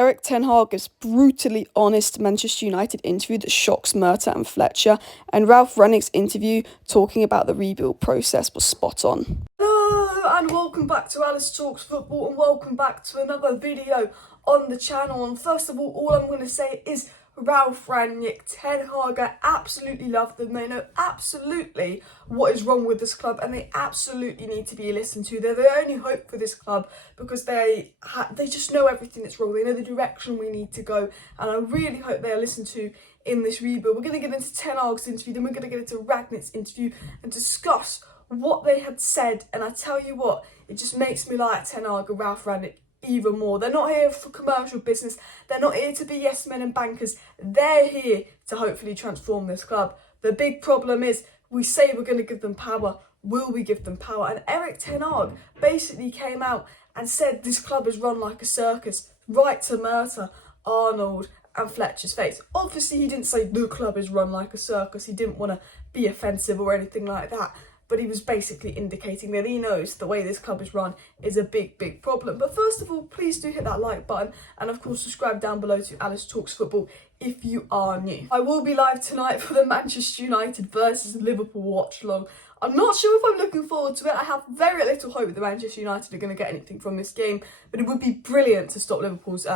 Erik Ten Hag gives brutally honest Manchester United interview that shocks Murtough and Fletcher, and Ralf Rangnick's interview talking about the rebuild process was spot on. Hello and welcome back to Alice Talks Football, and welcome back to another video on the channel. And first of all I'm going to say is Ralf Rangnick, Ten Hag, I absolutely love them. They know absolutely what is wrong with this club and they absolutely need to be listened to. They're the only hope for this club because they just know everything that's wrong. They know the direction we need to go, and I really hope they are listened to in this rebuild. We're going to get into Ten Hag's interview, then we're going to get into Rangnick's interview and discuss what they had said. And I tell you what, it just makes me like Ten Hag and Ralf Rangnick even more. They're not here for commercial business. They're not here to be yes men and bankers. They're here to hopefully transform this club. The big problem is we say we're going to give them power. Will we give them power? And Erik Ten Hag basically came out and said this club is run like a circus, right to Murtough, Arnold and Fletcher's face. Obviously he didn't say the club is run like a circus. He didn't want to be offensive or anything like that. But he was basically indicating that he knows the way this club is run is a big problem. But first of all, please do hit that like button and of course subscribe down below to Alice Talks Football if you are new. I will be live tonight for the Manchester United versus Liverpool watch along. I'm not sure if I'm looking forward to it. I have very little hope that Manchester United are going to get anything from this game, but it would be brilliant to stop Liverpool's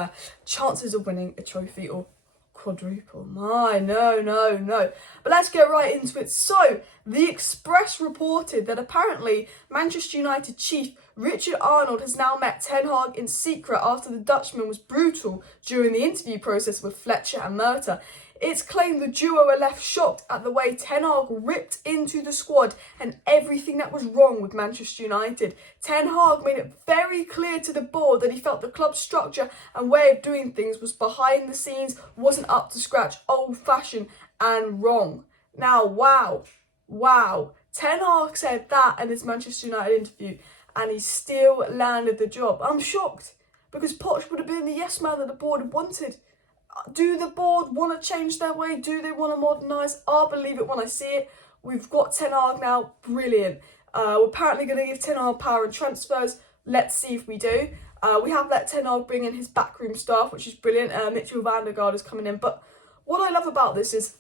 chances of winning a trophy or quadruple. No. But let's get right into it. So, The Express reported that apparently Manchester United chief Richard Arnold has now met Ten Hag in secret after the Dutchman was brutal during the interview process with Fletcher and Murtough. It's claimed the duo are left shocked at the way Ten Hag ripped into the squad and everything that was wrong with Manchester United. Ten Hag made it very clear to the board that he felt the club's structure and way of doing things was behind the scenes, wasn't up to scratch, old-fashioned and wrong. Now, wow. Ten Hag said that in this Manchester United interview and he still landed the job. I'm shocked because Poch would have been the yes man that the board had wanted. Do the board want to change their way? Do they want to modernise? I'll believe it when I see it. We've got Ten Hag now. Brilliant. We're apparently going to give Ten Hag power and transfers. Let's see if we do. We have let Ten Hag bring in his backroom staff, which is brilliant. Mitchell van der Gaard is coming in. But what I love about this is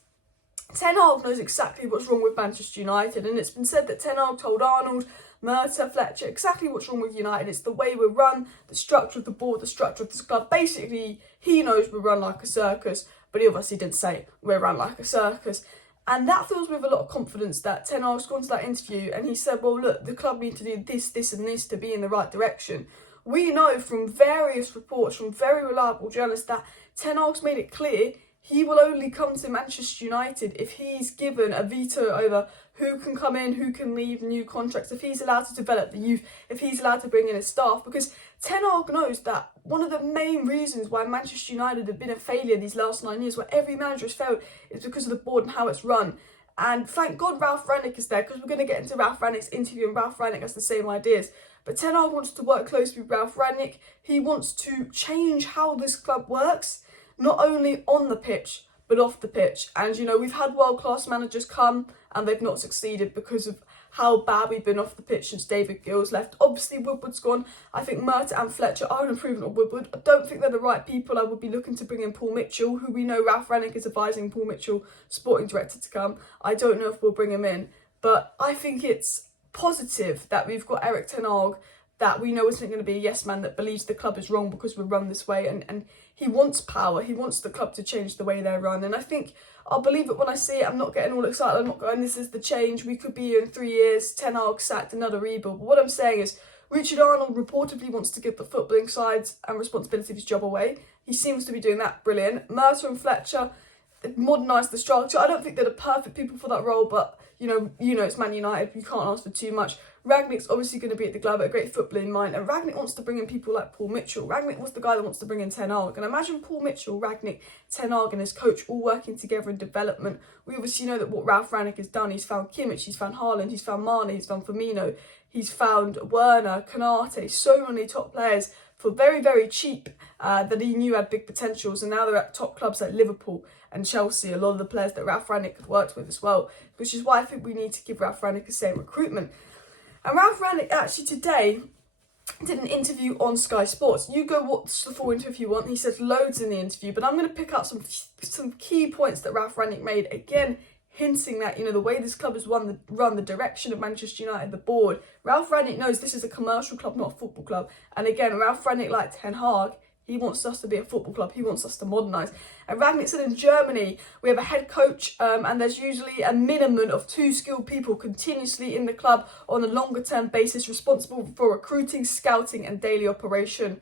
Ten Hag knows exactly what's wrong with Manchester United. And it's been said that Ten Hag told Arnold, Murtough, Fletcher exactly what's wrong with United. It's the way we're run, the structure of the board, the structure of this club. Basically, he knows we're run like a circus, but he obviously didn't say we're run like a circus. And that fills me with a lot of confidence that Ten Hag's gone to that interview and he said, well, look, the club need to do this and this to be in the right direction. We know from various reports, from very reliable journalists, that Ten Hag's made it clear he will only come to Manchester United if he's given a veto over who can come in, who can leave, new contracts, if he's allowed to develop the youth, if he's allowed to bring in his staff. Because Ten Hag knows that one of the main reasons why Manchester United have been a failure these last 9 years, where every manager has failed, is because of the board and how it's run. And thank God Ralf Rangnick is there, because we're going to get into Ralf Rangnick's interview and Ralf Rangnick has the same ideas. But Ten Hag wants to work closely with Ralf Rangnick. He wants to change how this club works, not only on the pitch, but off the pitch. And, you know, we've had world-class managers come and they've not succeeded because of how bad we've been off the pitch since David Gill's left. Obviously, Woodward's gone. I think Murtough and Fletcher are an improvement on Woodward. I don't think they're the right people. I would be looking to bring in Paul Mitchell, who we know Ralf Rangnick is advising Paul Mitchell, sporting director, to come. I don't know if we'll bring him in, but I think it's positive that we've got Erik Ten Hag, that we know isn't going to be a yes man, that believes the club is wrong because we're run this way, and he wants power. He wants the club to change the way they're run, and I think I'll believe it when I see it. I'm not getting all excited. I'm not going, this is the change. We could be here in 3 years, Ten Hag sacked, another rebuild. But what I'm saying is Richard Arnold reportedly wants to give the footballing sides and responsibility of his job away. He seems to be doing that. Brilliant. Murtough and Fletcher modernise the structure. I don't think they're the perfect people for that role, but you know it's Man United. You can't ask for too much. Rangnick's obviously going to be at the club, a great footballing mind, and Rangnick wants to bring in people like Paul Mitchell. Rangnick was the guy that wants to bring in Ten Hag, and imagine Paul Mitchell, Rangnick, Ten Hag and his coach all working together in development. We obviously know that what Ralf Rangnick has done, he's found Kimmich, he's found Haaland, he's found Mane, he's found Firmino, he's found Werner, Konate, so many top players for very cheap that he knew had big potentials, and now they're at top clubs like Liverpool and Chelsea, a lot of the players that Ralf Rangnick had worked with as well, which is why I think we need to give Ralf Rangnick the same recruitment. And Ralf Rangnick actually today did an interview on Sky Sports. You go watch the full interview if you want. He says loads in the interview, but I'm going to pick out some key points that Ralf Rangnick made. Again, hinting that, the way this club has run the direction of Manchester United, the board. Ralf Rangnick knows this is a commercial club, not a football club. And again, Ralf Rangnick, like Ten Hag, he wants us to be a football club. He wants us to modernise. And Rangnick said in Germany, we have a head coach and there's usually a minimum of 2 skilled people continuously in the club on a longer term basis responsible for recruiting, scouting and daily operation.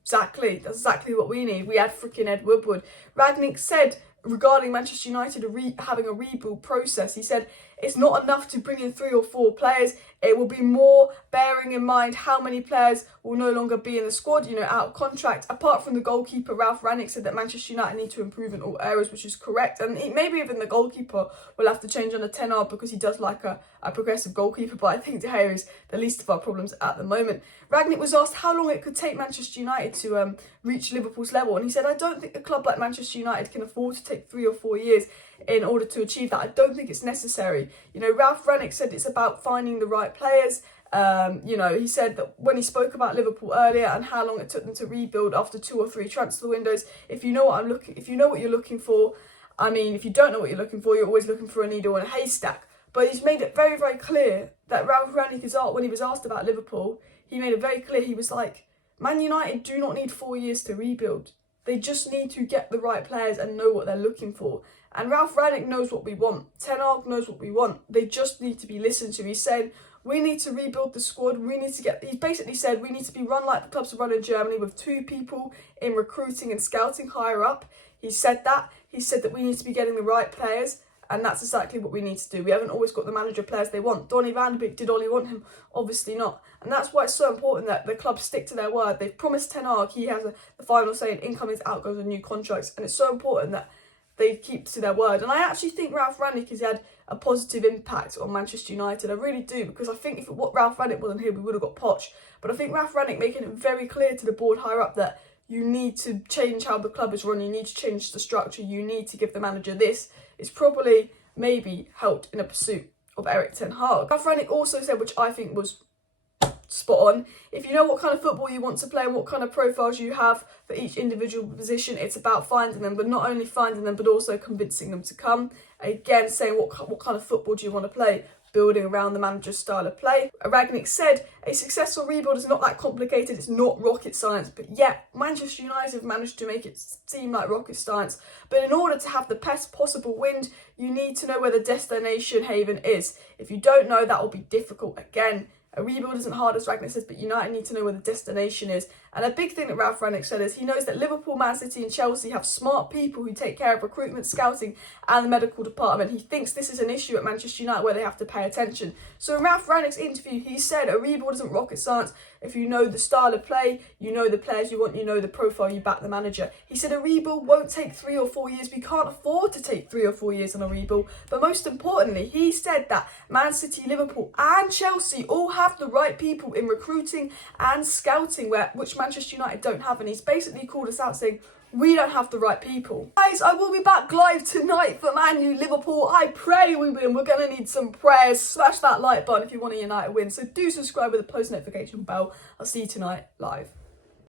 Exactly. That's exactly what we need. We had freaking Ed Woodward. Rangnick said regarding Manchester United having a rebuild process, he said it's not enough to bring in 3 or 4 players. It will be more bearing in mind how many players will no longer be in the squad, out of contract. Apart from the goalkeeper, Ralf Rangnick said that Manchester United need to improve in all areas, which is correct. And maybe even the goalkeeper will have to change under Ten Hag because he does like a progressive goalkeeper. But I think De Gea is the least of our problems at the moment. Rangnick was asked how long it could take Manchester United to reach Liverpool's level. And he said, I don't think a club like Manchester United can afford to take 3 or 4 years in order to achieve that. I don't think it's necessary. Ralf Rangnick said it's about finding the right players. He said that when he spoke about Liverpool earlier and how long it took them to rebuild after 2 or 3 transfer windows. If you know what you're looking for, if you don't know what you're looking for, you're always looking for a needle in a haystack. But he's made it very, very clear that Ralf Rangnick when he was asked about Liverpool, he made it very clear. He was like, Man United do not need 4 years to rebuild. They just need to get the right players and know what they're looking for. And Ralf Rangnick knows what we want. Ten Hag knows what we want. They just need to be listened to. He's saying, we need to rebuild the squad. He basically said, we need to be run like the clubs are run in Germany with 2 people in recruiting and scouting higher up. He said that. He said that we need to be getting the right players. And that's exactly what we need to do. We haven't always got the manager players they want. Donny van de Beek, did Ollie want him? Obviously not. And that's why it's so important that the clubs stick to their word. They've promised Ten Hag, he has the final say in incomings, outgoings and new contracts. And it's so important that they keep to their word. And I actually think Ralf Rangnick has had a positive impact on Manchester United. I really do, because I think if Ralf Rangnick wasn't here, we would have got Poch. But I think Ralf Rangnick making it very clear to the board higher up that you need to change how the club is run. You need to change the structure. You need to give the manager this. It's probably maybe helped in a pursuit of Erik Ten Hag. Ralf Rangnick also said, which I think was spot on, if you know what kind of football you want to play and what kind of profiles you have for each individual position, it's about finding them, but not only finding them, but also convincing them to come. Again, saying what kind of football do you want to play, building around the manager's style of play. Rangnick said, a successful rebuild is not that complicated, it's not rocket science, but yet Manchester United have managed to make it seem like rocket science. But in order to have the best possible wind, you need to know where the destination haven is. If you don't know, that will be difficult. Again, a rebuild isn't hard, as Rangnick says, but United need to know where the destination is. And a big thing that Ralf Rangnick said is he knows that Liverpool, Man City and Chelsea have smart people who take care of recruitment, scouting and the medical department. He thinks this is an issue at Manchester United where they have to pay attention. So in Ralf Rangnick's interview, he said a rebuild isn't rocket science. If you know the style of play, you know the players you want, you know the profile, you back the manager. He said a rebuild won't take 3 or 4 years. We can't afford to take 3 or 4 years on a rebuild. But most importantly, he said that Man City, Liverpool and Chelsea all have the right people in recruiting and scouting, which Manchester United don't have. And he's basically called us out saying, we don't have the right people. Guys, I will be back live tonight for Man U Liverpool. I pray we win. We're going to need some prayers. Smash that like button if you want a United win. So do subscribe with the post notification bell. I'll see you tonight live.